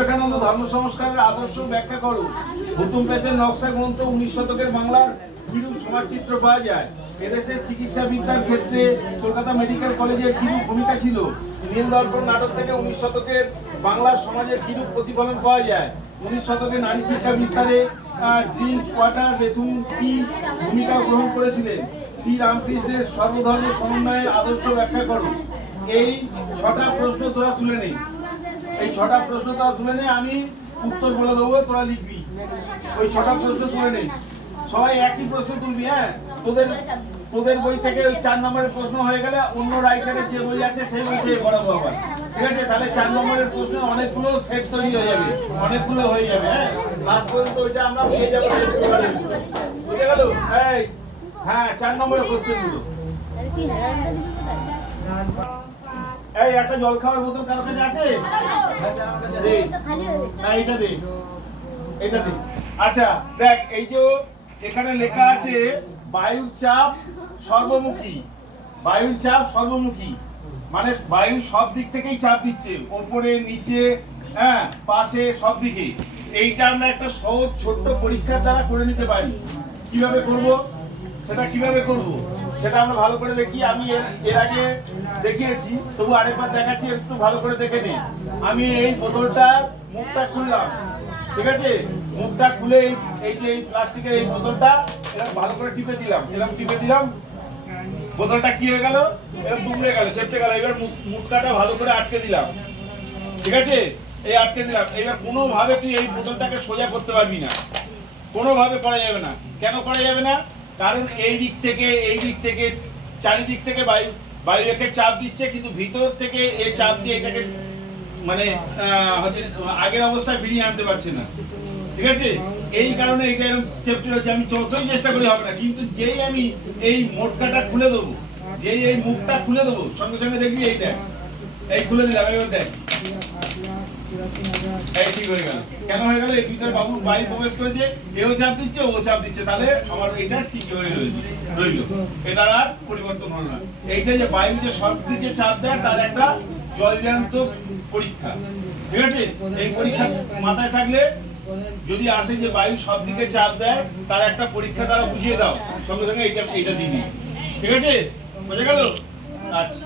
বিবেকানন্দ ধর্ম সংস্কারের আদর্শ ব্যাখ্যা করো। হুতুম পেতের নকশা গ্রন্থে 19 শতকের বাংলার কিরূপ সমাজচিত্র পাওয়া যায়? এদেশের চিকিৎসা বিদ্যার ক্ষেত্রে কলকাতা মেডিকেল কলেজের কিরূপ ভূমিকা ছিল? নীল দর্পণ নাটক থেকে 19 শতকের বাংলার সমাজের কিরূপ প্রতিফলন পাওয়া যায়? 19 শতকে নারী শিক্ষা বিস্তারে ড্রিঙ্ক ওয়াটার বেথুন কি ভূমিকা গ্রহণ করেছিলেন? শ্রী রামকৃষ্ণের সর্বধর্ম সমন্বয়ের আদর্শ ব্যাখ্যা করো। এই 6টা প্রশ্ন তোরা তুলে নেই, এই 6টা প্রশ্ন তোরা তুলে নে, আমি উত্তর বলে দেবো, তোরা লিখবি। ওই 6টা প্রশ্ন তুলে নেই, সবাই একই প্রশ্ন তুলবি। হ্যাঁ, তোদের বই থেকে ওই 4 নম্বরের প্রশ্ন হয়ে গেলে অন্য রাইটারের যে বই আছে সেই বই থেকে পড়াবো আবার, ঠিক আছে? তাহলে 4 নম্বরের প্রশ্ন অনেকগুলো সেট তৈরি হয়ে যাবে, অনেকগুলো হয়ে যাবে। হ্যাঁ, লাস্ট পর্যন্ত ওইটা আমরা পেয়ে যাবো, বুঝে গেল? এই হ্যাঁ, 4 নম্বরের কোশ্চেনগুলো। এই একটা জল খাওয়ার বোতল কারো কাছে আছে? এইটা দে, এইটা দে। আচ্ছা দেখ, এই যে এখানে লেখা আছে বায়ুর চাপ সর্বমুখী। বায়ুর চাপ সর্বমুখী মানে বায়ু সব দিক থেকেই চাপ দিচ্ছে, ওপরে নিচে, হ্যাঁ, পাশে, সব দিকে। এইটা আমরা একটা সহজ ছোট্ট পরীক্ষার দ্বারা করে নিতে পারি। কিভাবে করব সেটা, কিভাবে করব সেটা আমরা ভালো করে দেখি। আমি এর আগে দেখিয়েছি, তবু আরেকবার দেখাচ্ছি, একটু ভালো করে দেখে নিই। আমি এই বোতলটার মুখটা খুললাম, ঠিক আছে? মুখটা খুলে এই যে এই প্লাস্টিকের এই বোতলটা এরকম ভালো করে টিপে দিলাম, এরকম টিপে দিলাম, বোতলটা কি হয়ে গেল? এরকম দুমড়ে গেল, চেপটে গেল। এবার মুখটাটা ভালো করে আটকে দিলাম, ঠিক আছে? এই আটকে দিলাম। এবার কোনোভাবে তুই এই বোতলটাকে সোজা করতে পারবি না, কোনোভাবে করা যাবে না। কেন করা যাবে না? কারণ এই দিক থেকে চারিদিক থেকে বায়ু একে চাপ দিচ্ছে, কিন্তু ভিতর থেকে এই চাপ দিয়ে এটাকে মানে হচ্ছে আগের অবস্থায় ফিরিয়ে আনতে পারছে না, ঠিক আছে? এই কারণে এটা এরকম চেপটে হচ্ছে। আমি যতই চেষ্টা করি হবে না, কিন্তু যেই আমি এই মোটকাটা খুলে দেবো, যেই এই মুখটা খুলে দেবো, সঙ্গে সঙ্গে দেখবি এই দেখ, এই খুলে দিলাম, এবার দেখ, এই ঠিক হয়ে গেল। কেন হয়ে গেল? এর ভিতরে বায়ু প্রবেশ করেছে, এও চাপ দিচ্ছে, ও চাপ দিচ্ছে, তাহলে আমার এটা ঠিক হয়ে রইল, এটা আর পরিবর্তন হলো না। এইটা যে বায়ু যে সব দিকে চাপ দেয়, তার একটা জলজান্ত পরীক্ষা, ঠিক আছে? এই পরীক্ষা মাথায় থাকলে যদি আসে যে বায়ু সব দিকে চাপ দেয়, তার একটা পরীক্ষা দ্বারা বুঝিয়ে দাও, সঙ্গে সঙ্গে এইটা দিয়ে দিই, ঠিক আছে? বোঝা গেল? আচ্ছা।